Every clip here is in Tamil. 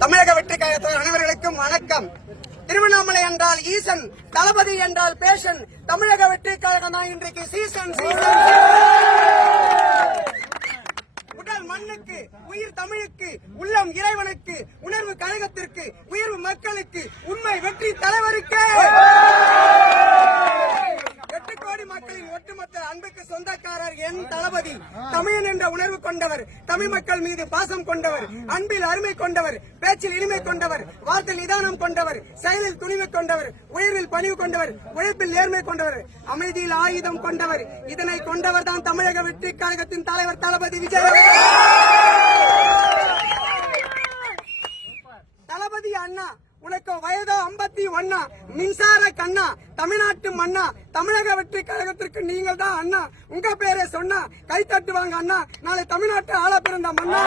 தமிழக வெற்றி கழகத்தினர் அனைவர்களுக்கும் வணக்கம். திருவண்ணாமலை என்றால் ஈசன், தளபதி என்றால் பேஷன். தமிழக வெற்றி கழகம் தான் இன்றைக்கு சீசன். உடல் மண்ணுக்கு, உயிர் தமிழுக்கு, உள்ளம் இறைவனுக்கு, உணர்வு கழகத்திற்கு, உயர்வு மக்களுக்கு, உண்மை வெற்றி தலைவருக்கு, 8 கோடி மக்களின் ஒட்டுமொத்த அன்புக்கு சொந்தக்காரர் என் தளபதி. தமிழன் என்ற உணர்வு கொண்டவர், தமிழ் மக்கள் மீது பாசம் கொண்டவர், அன்பில் அருமை கொண்டவர், பேச்சில் இனிமை கொண்டவர், வார்த்தையில் நிதானம் கொண்டவர், செயலில் துணிவு கொண்டவர், உயர்வில் பணிவு கொண்டவர், உழைப்பில் நேர்மை கொண்டவர், அமைதியில் ஆயுதம் கொண்டவர். இதனை கொண்டவர் தான் தமிழக வெற்றி கழகத்தின் தலைவர் தளபதி விஜய். தளபதி அண்ணா, உனக்கு வயதோ 51, மின்சார கண்ணா, தமிழ்நாட்டு மண்ணா, தமிழக வெற்றி கழகத்திற்கு நீங்கள் தான் அண்ணா. உங்க பேரை சொன்னா கை தட்டுவாங்க அண்ணா. நாளை தமிழ்நாட்டு ஆள பிறந்த மண்ணா.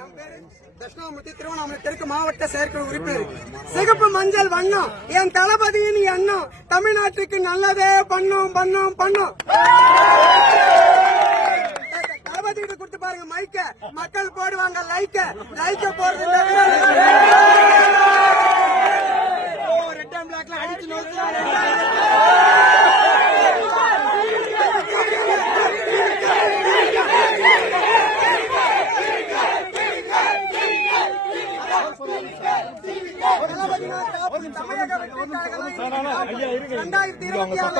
என் பேரு தட்சிணாமூர்த்தி, திருவண்ணாமலை தெற்கு மாவட்ட செயற்குழு உறுப்பினர். சிகப்பு மஞ்சள் வண்ணம் என் தளபதியின் எண்ணம். தமிழ்நாட்டுக்கு நல்லதே பண்ணும் பண்ணும் பண்ணும். தளபதிக்கு கொடுத்து பாருங்க மைக்க, மக்கள் போடுவாங்க லைக்க போடுறது ரெட் அண்ட் பிளாக்ல அடிச்சு தமிழக 2026